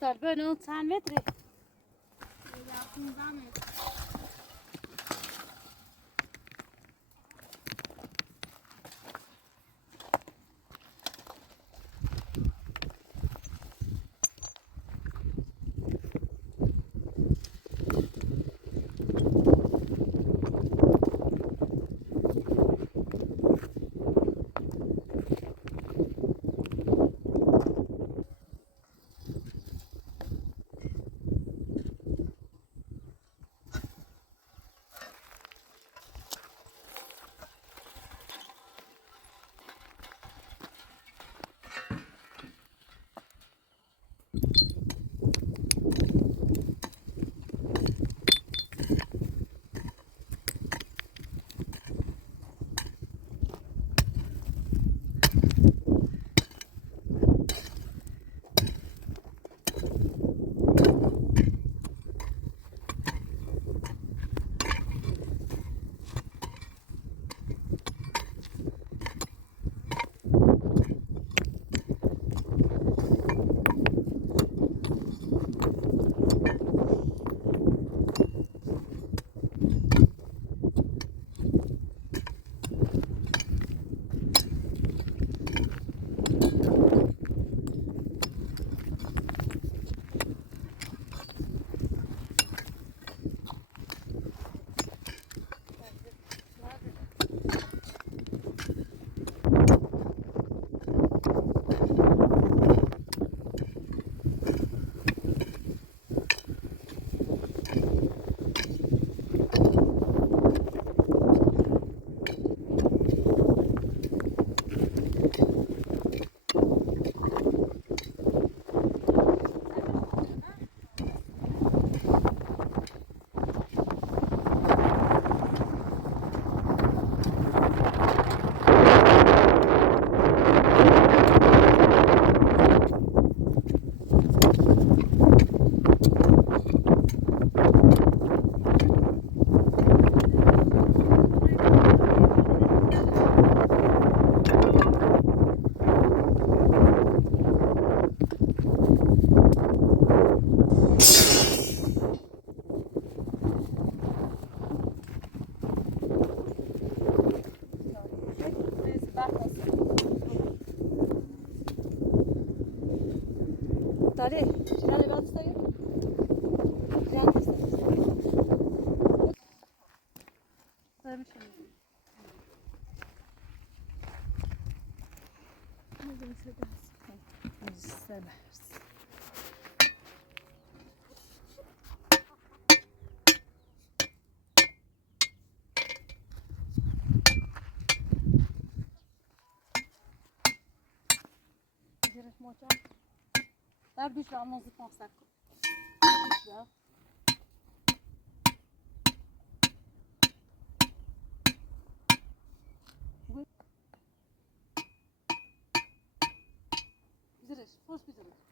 بونه چند متره؟ 15 متر. داره چرا لباس داری؟ رنگ داری؟ دارم در بیش را موزیک مقصد کن بیزرش خوش بیزرش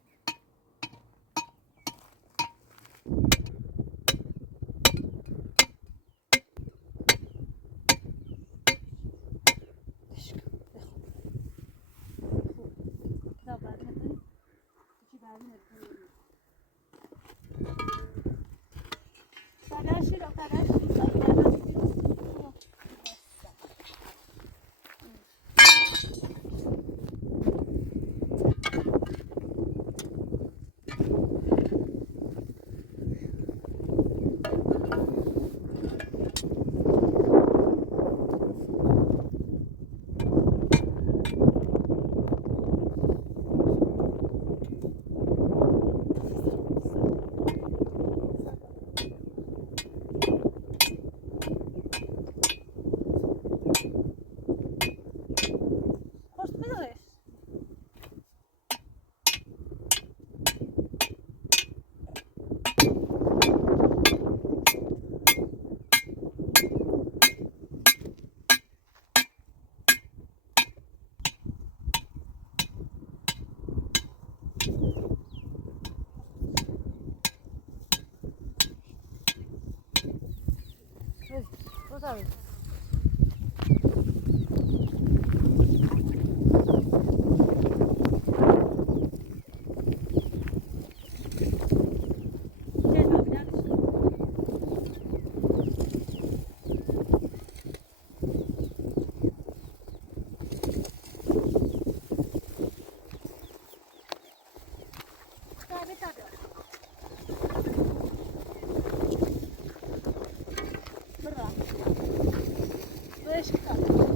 Sorry. بتابع برا ويش كتاب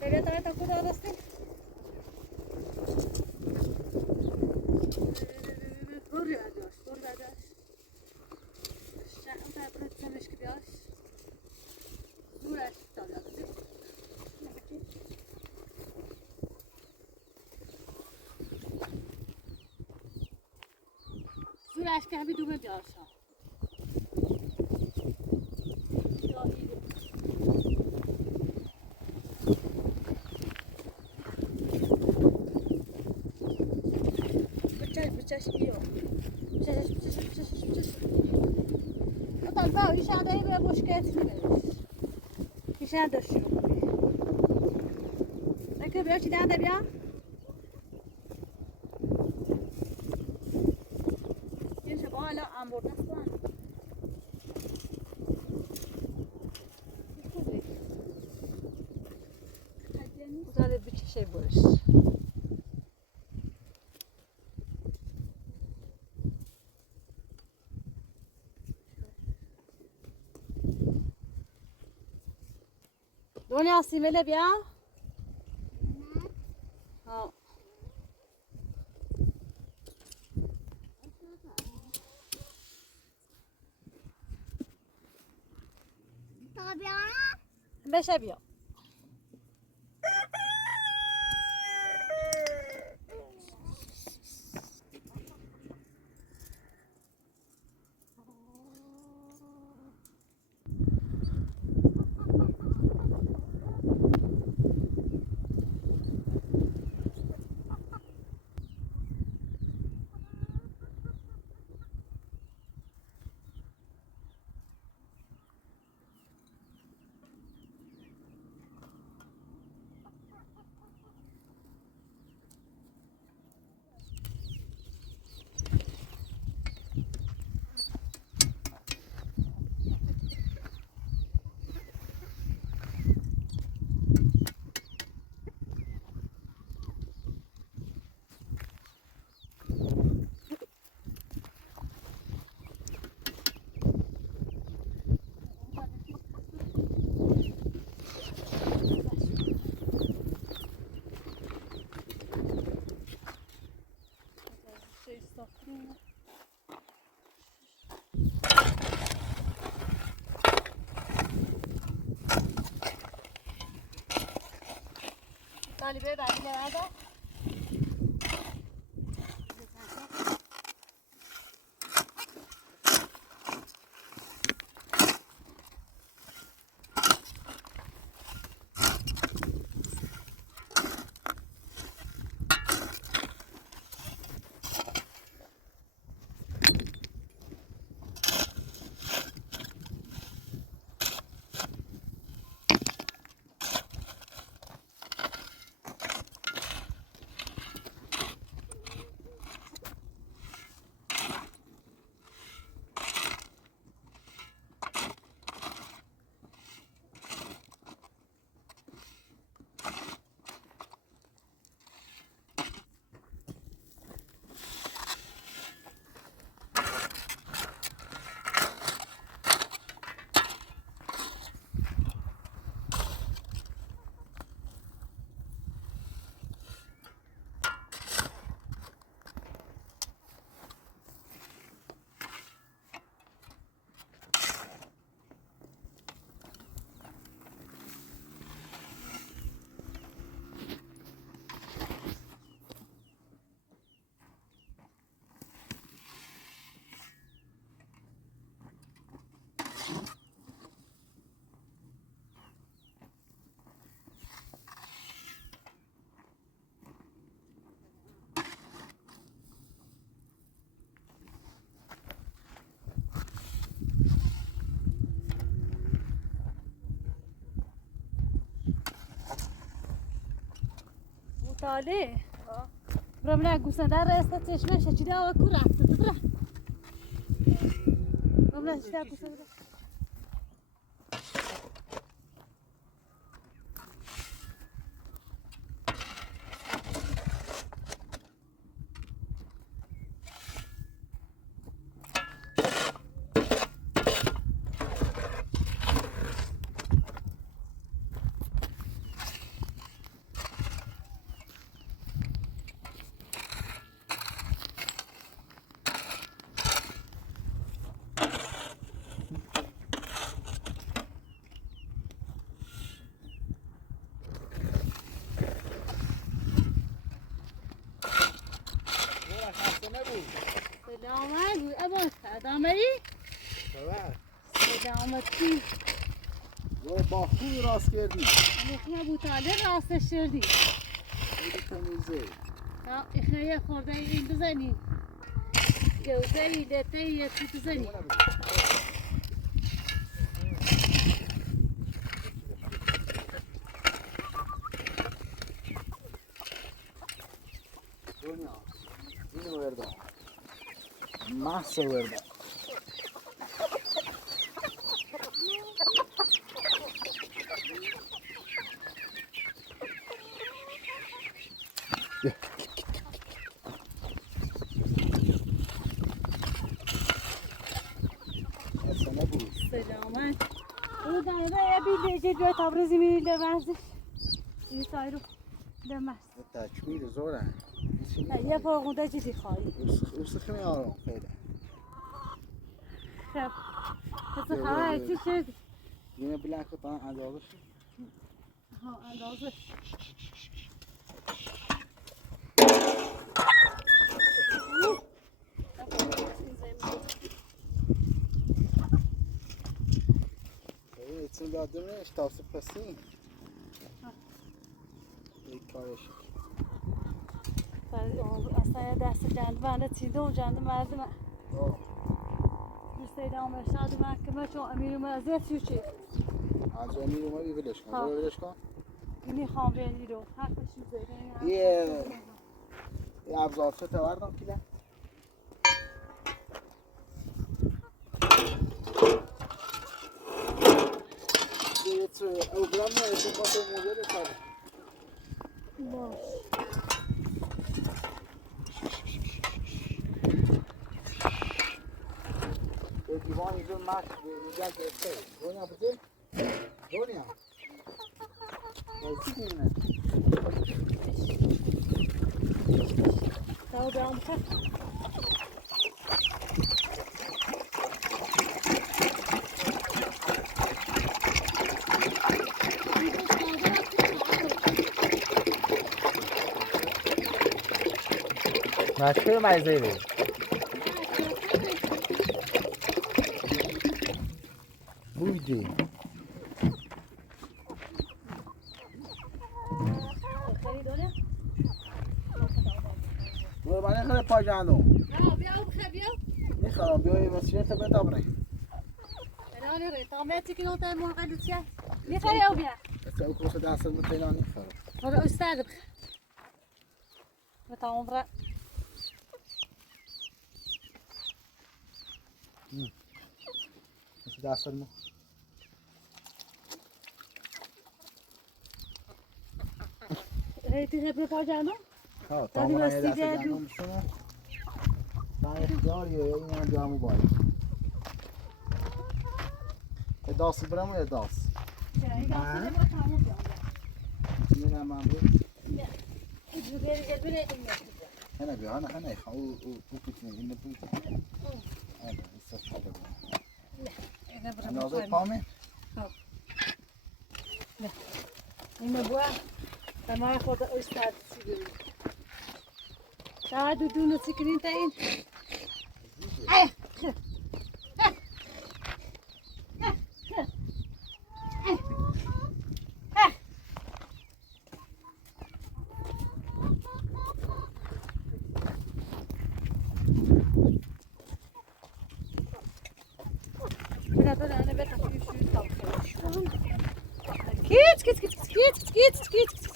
Devlet takıda arasın. Buraya diyor, burada diyor. Şahın da bıraksamış gibi diyor. Buraya çıktı alıyor. Buraya aşkı bir duvar diyor aşağı. Bıçak yiyor. Bıçak. O da daha işe değil ve boş getiriyor. İşe döşüyor. Peki bir açıdan da bir an. Gençler hala ambordan sonra. Güzel bir şey böyle. Donya simele bia? Ha. Tabii. Beşe bia. Talibe ben nerede? بوتاله برام نه گوسه در است چشمش چی داوا کو رفت تو برا برام نه چی گوسه در سلامت ابا سلامتی سلامتی با خوی راست کردی نخنا بوتاله راستش شدی خیلی تمیزه اخنا یه خورده این بزنی گوزهی لطه یه چی بزنی دنیا اینو بردم محصه بردم سلامت او دانه یه بیلیجه بیای تبریزی میری لورزش این تای رو دمست تکمیل زوره یه فرغونده جدی خواهی اوسخ میارم خیلی خب پس خواهی چی شد؟ یه بلکه تا اندازه شد ها اندازه ایتون داده منش تاسه پسین یک کارش اصلا یه دست جند بنده چیده و جند مردم دوست ایدام شاد محکمه چون امیر مرزیت چی چی؟ از امیر اومدی ولش کن برو ولش کن اینی خامبینی رو حقش میزه یه ابزار چه توردم کیله او برام نه تو پاس موزه کاره باش به دیوان اینجور مشت میگن گرفته دنیا بده دنیا بایستی دیونه تاو برام بخیر مشکل مزه بود بویدی برو من نخواه پا جانو بیا بخیر بیا نخواه بیایی مسیحه تا بتا بره الان رتامتی که نوتای مرغ چیه میخری او بیا بس او کوسه دست متینا نخواه برو استاد بخیر بتا عمره بس دست مو هیتی خبر پا جانو ها تا دیگه یه دست استیجه جانو بسونه تا اختیاری یا این هم جامو باید یه داست برمو یه داست این داسته با تموم بیان میرم من بود این بره این هنا بیا هنا او بکنی این بود هذا استفاده اینه برم نازل پامه اینه بوا تمام خود استاد سیگاری شاید دو سیگاری تا این Git.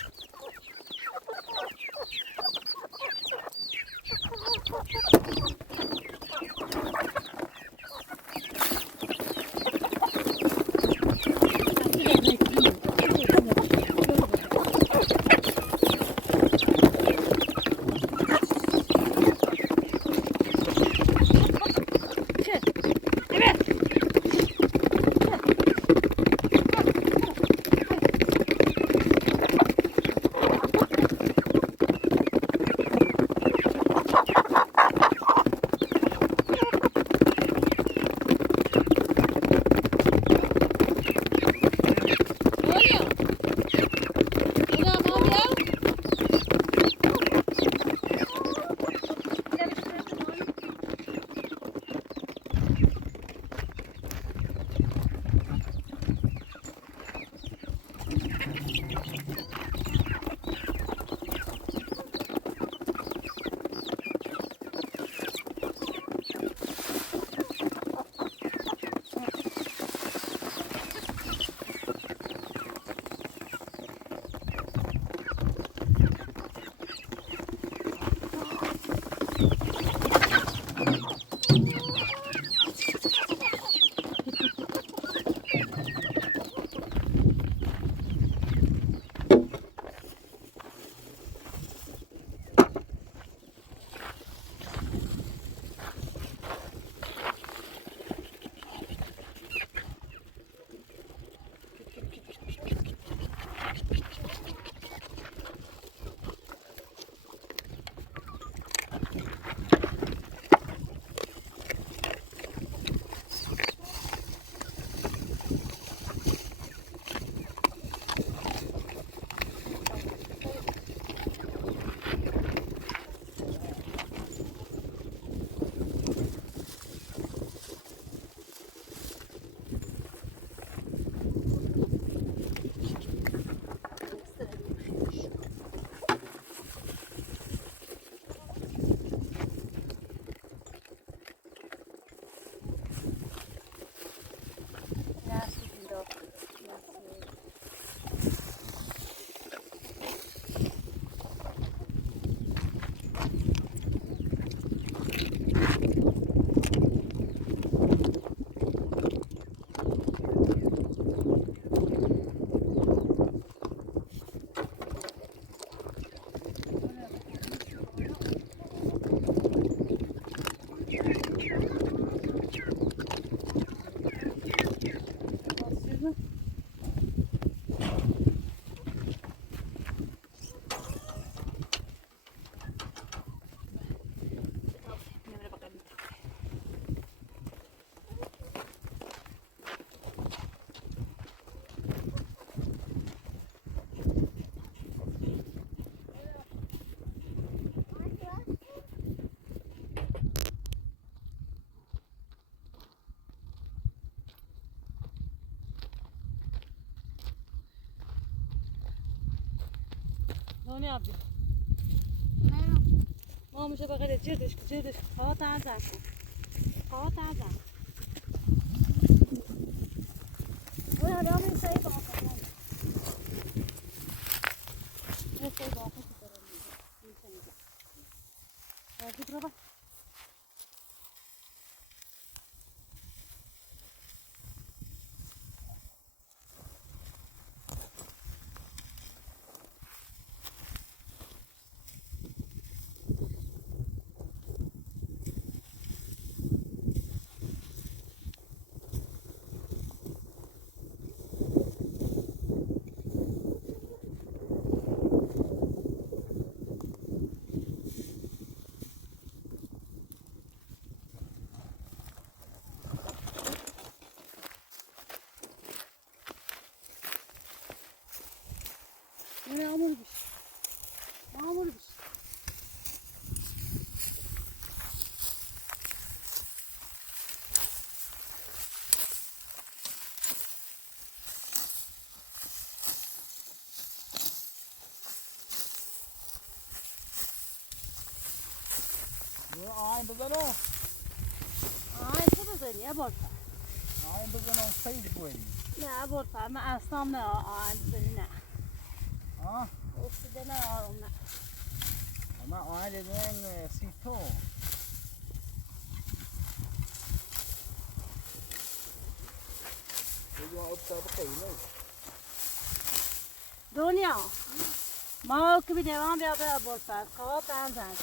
دنیا بیا مرا ما میشه بغیر جردش کن جردش کن هوا تازه کن هوا تازه وای حالا همین سعی با آفر نه سعی با آفر که دارم میگه میشه میگه برو با نه آمور بیش آمور بیش آین بزنم چه بذاری یه بار آین بزنم خیلی بوینی نه بار من اصلا نه بذاری نه آه افتاده نه آروم نه اما آین دیدن سیتو بگو ابتا بخیلی دنیا ما که بیدوام بیا به بولفر خواب بندن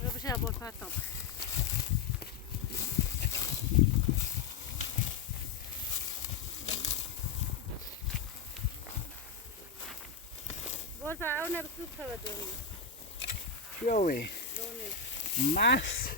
برو بشه بولفر تام بولفر اون نبسود خبر دنیا شوی دنیا مس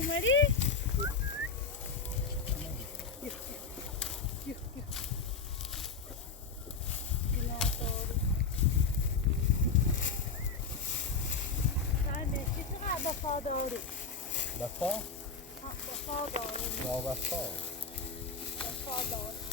اومدی؟ یه نشتی چقدر وفا داری؟ وفا؟ وفا داری یا وفا؟ وفا داری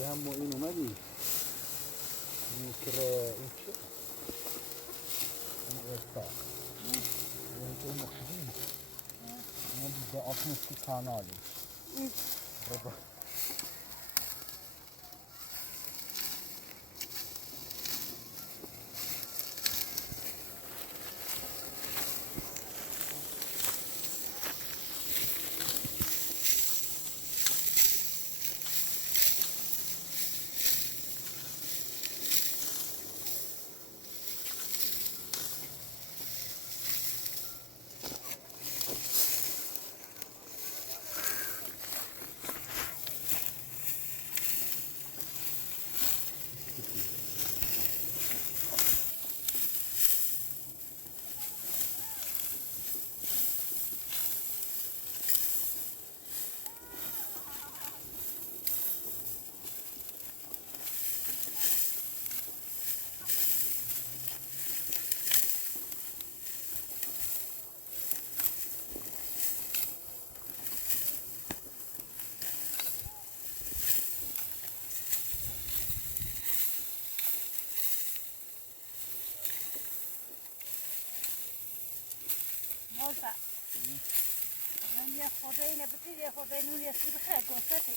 دیگه هم ما این اومدی میکره این چه؟ این ارتا این که مخدیم این دیگه آتموسکی کانالی بابا موسى هم يا خدينا بتي يا خدينا يا سيب خير قصتي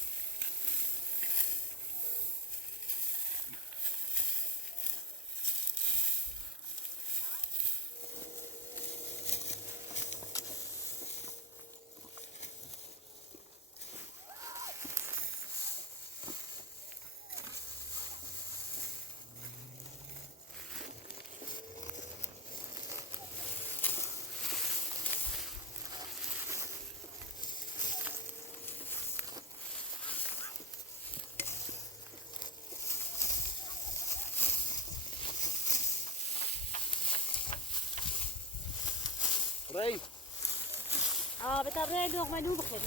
رأي بتبريد لقمة نوب خلي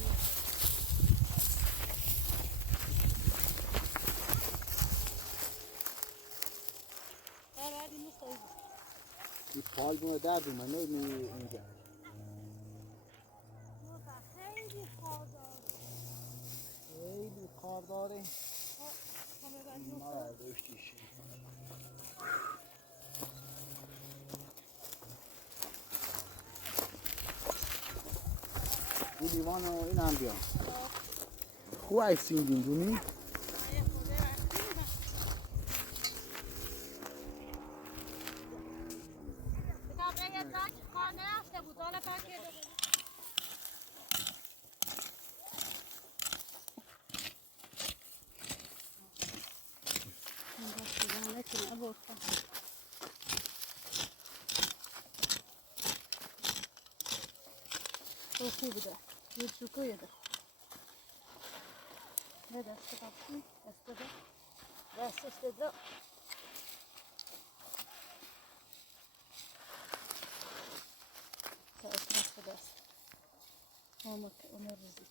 هذه مستوي این پال بومه درد اومد نه اینجا خیلی خاردار خیلی کار داره ما داشتیش این لیوان و این هم بیا خوب ایسیندیم دونی خوبه یه چوکویه ده نه دست کافی دست ده دستش ده دست دست اون رزی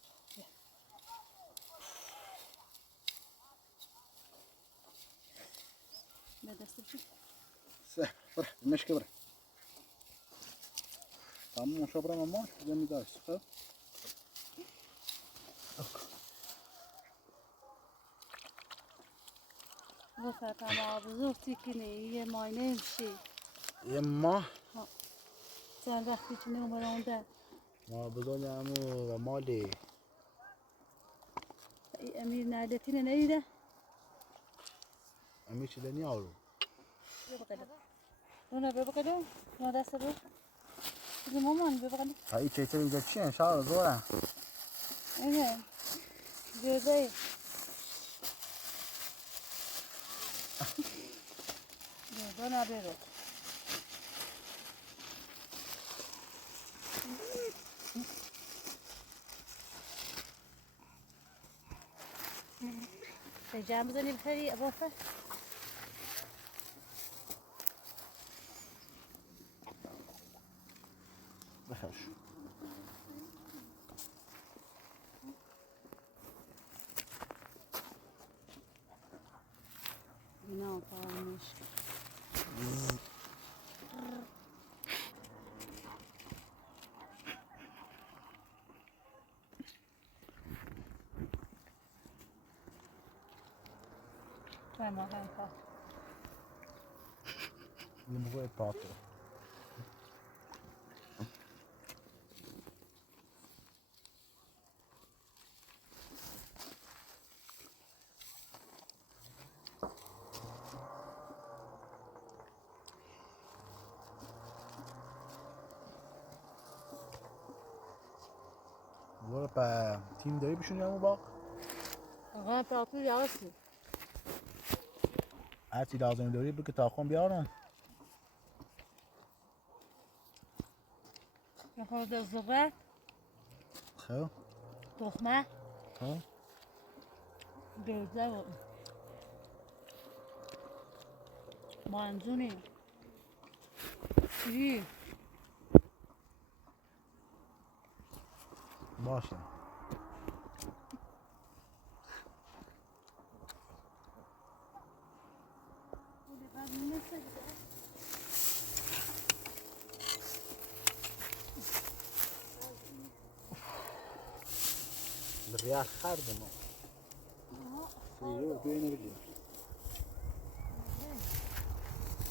نه دست چی سه بره مشکه بره تمام شو برم ماش زمین داشت خب وقتی ما بزرگی کنی یه ماینه میشی یه ماه چند وقتی که نمرانده ما بزرگم و مالی امیر نایدتینه نیده امیر چی دنیا رو ببقدم اونه ببقدم ما دست رو بگه مامان ببقدم هایی چیتر اینجا چیه شاور زوره اینه جوزه جوزه نبیره جمع بزنیم خیلی ابافه بخش اینا فراموش ما هم پا Limbo prato. برو با تیم داری بشونی همون باق؟ آقا پاپو یاسی هرچی لازم داری بگو تا خون بیارم. خورده زغال خب تخمه خب گرده و مانزونی چی باشه الرياح خارجة ما سيو بين رجلي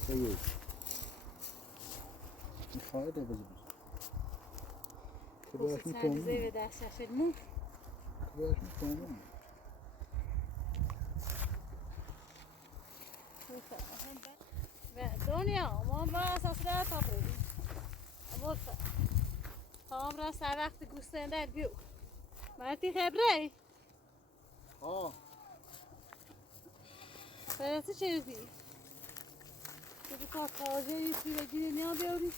سيو الفائدة بزبط كباش مكمل زي داشة فيلمو كباش مكمل دنیا ما اساس را تبرید ابوت تمام را سر وقت گوسنده بیو مرتی خبره فرستی چیزی تو کار کارجه یکی بگیری نیا بیاری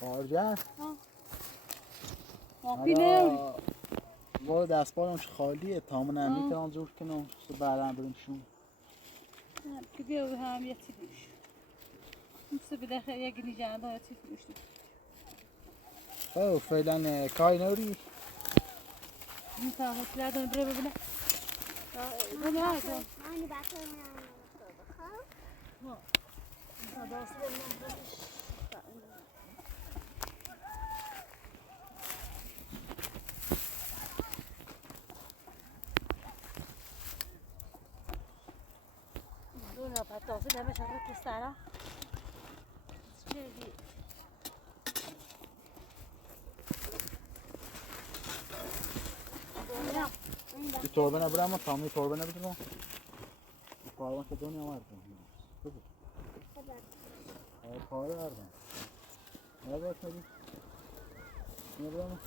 کارجه ماپینه وارو دستبارم خالیه تامون هم میتونم جور کنم بعدم بریم شون که بیاری هم یه تی بیش مثل بداخل یه گلی جنده یه تی بیشتی خب فعلا کاری نوری این تاهی که دارم بره ببینه دنیا ها کن مانی بطور میانم دنیا پتاسه دمه شده تو سرا چیزی دنیا bir torba ne bırakma tam bir torba ne bırakma bu parmak da dönüyor var tabii para nerede ne bırakmadın ne bırakma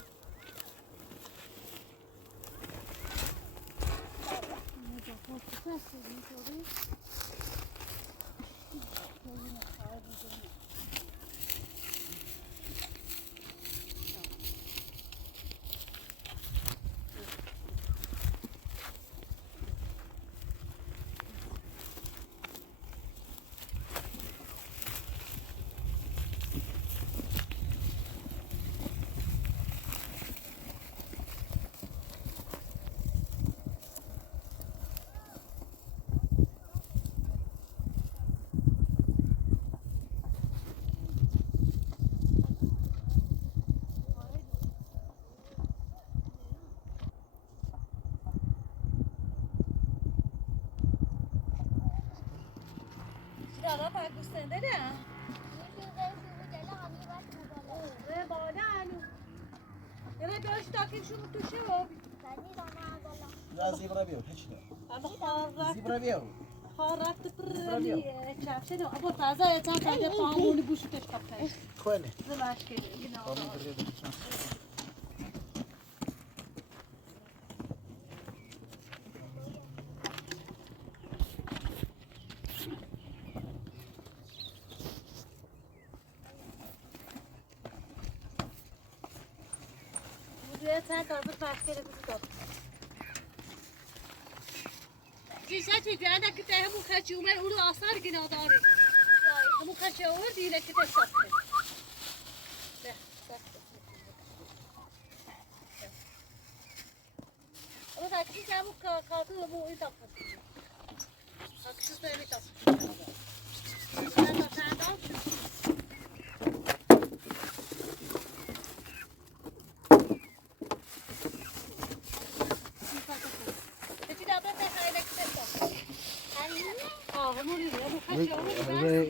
دارا پاکستانده نه به بالا الو یه داشت تاکین شو توشه و ya zebra bir hiç ne اما خارق zebra bir خارق تپرمی چفشه نه ابو تازه اتان تازه پامونی بوشو تش کپتای koyne زماش که اینا tamam buraya da lütfen بوده اتان تازه پشکل بوشو چیزا چی جانا که همون خچی عمر اون آثار گنا داره همون خچی عمر دیره که تصفه به اون خچی که همون کاتو همون این تاپ خچی سری تاپ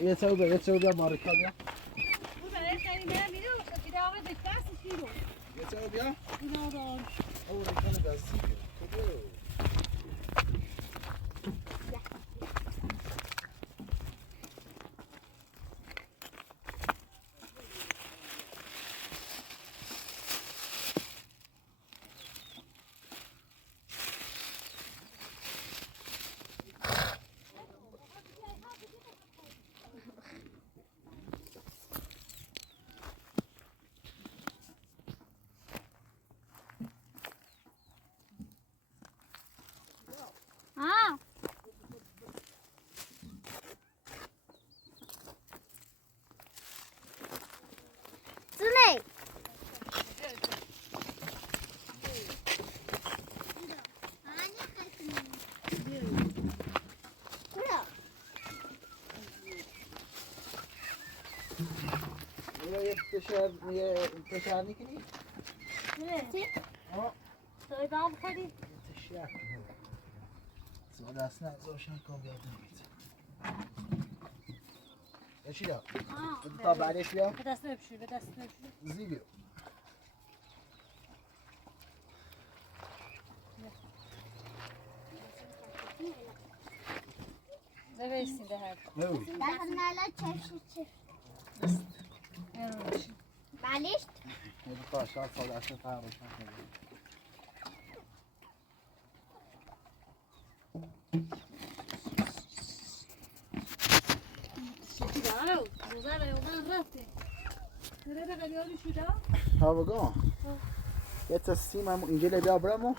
یه چه بیا مارکا بیا یه چه بیا او ریکنه دستی بیا یه فشار نکنی؟ چی؟ توی دام خیلی؟ تشیاء سوال اصلا زوشن کن بیاد نمید ايش لا؟ طب عليك لا؟ بدأ سنبشر زيبيو ببيسين ده هذا نوي دخلنا على تشيف معلش هذا طاش عارف صار عشان تعرف How we going? Let's see my injile bia bramo.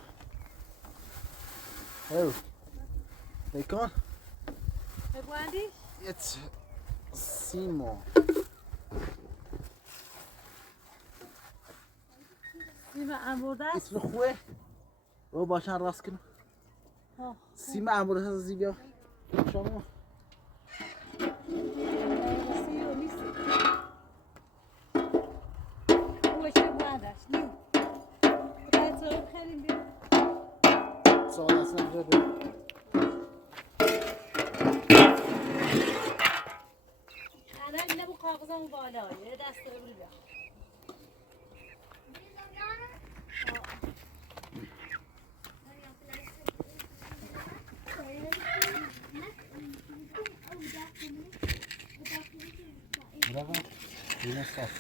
Oh. They come. بگویندی؟ It's Simo. سیما امورده است؟ اسم خوه. او باشن راست کنم. سیما امورده است زیبیا. شما. سیو نیست. اوش بگویندش. نیو. باید سوال خیلی بیم. سوال اصلا بده. کاغذمو بالا یه دست رو بیا برافو اینه صاف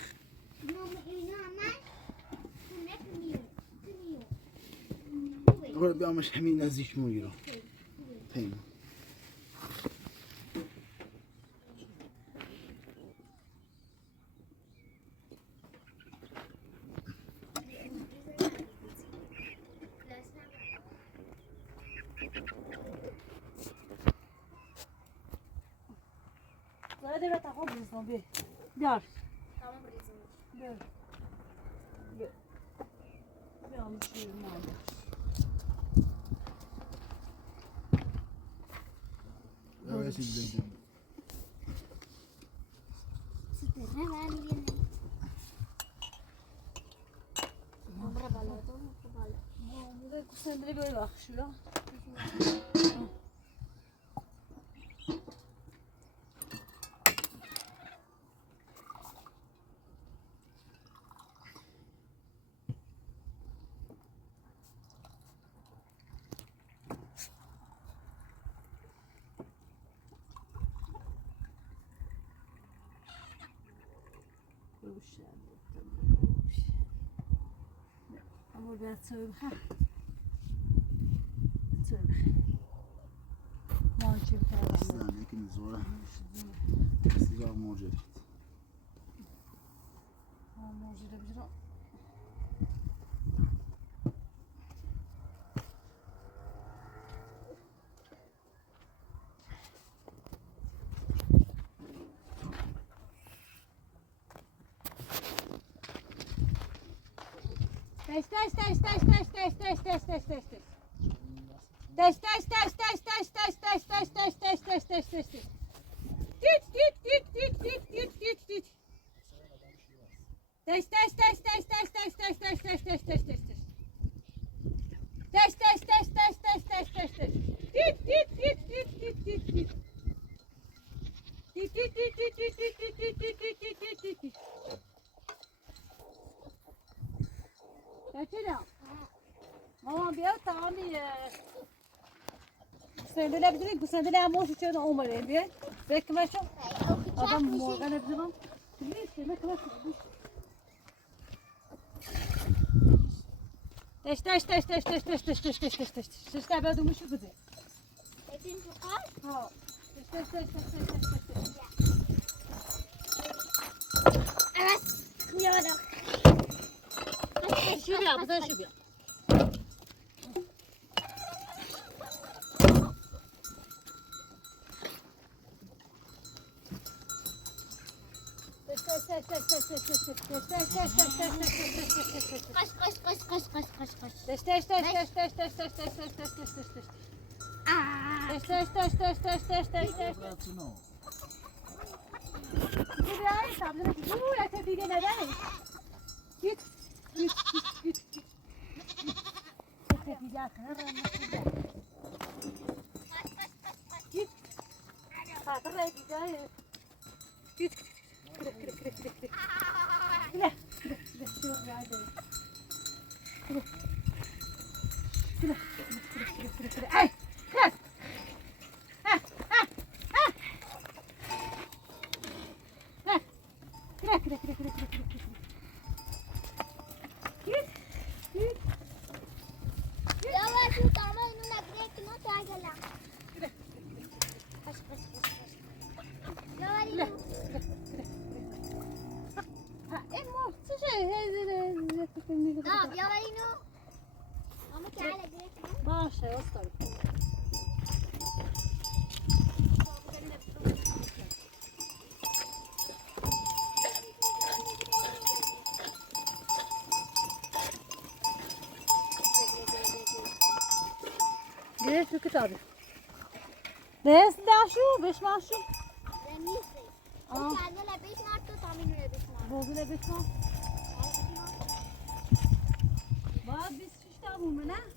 قول بیا مش همین نزدیک میگیرم تیم Hadi be tamam mısın bir? Gel. Tamam mısın? Gel. Gel. Yanlış yerim aldım. Evet şimdi. Burada kusandırı böyle bak şuraya. Ama ben söyleyeyim ha. Söyleyeyim. Mançı bir tane. Aslan ikimiz zor. Sıcak moca. Mançı da bir Taş taş taş taş taş taş taş taş taş taş taş. Taş taş taş taş taş taş taş taş taş taş taş taş taş taş. Düt düt düt düt düt düt düt düt. Taş taş taş taş taş taş taş taş taş taş taş taş taş. Taş taş taş taş taş taş taş taş. Düt düt düt düt düt düt düt. Düt düt düt düt düt düt düt düt düt düt düt düt. Kaçırım. Mama bir tane sendeler bilir bu sendeler moş için olmalı diye. Bekle çok. Adam morgan yapacağım. Neyse ne kadar Taş taş taş taş taş taş taş taş taş taş taş. Şişler böyle dumuşu kızı. Hepin çok az. Ha. Taş taş taş taş taş taş taş. Evet. Kıyamadım. Şuraya bu da şuraya. Yavaş tut ama önüne direkt not agala. Yavaş. Yavaş ino. Ama kâle direkt. Başla yostar. Ne Fikret abi? Ne şu? 5 maaş şu. Remisi. O kâle 5 mart to taminu 5 mart. Bozule 5 maaş. Bak biz şu işte bu mu ne?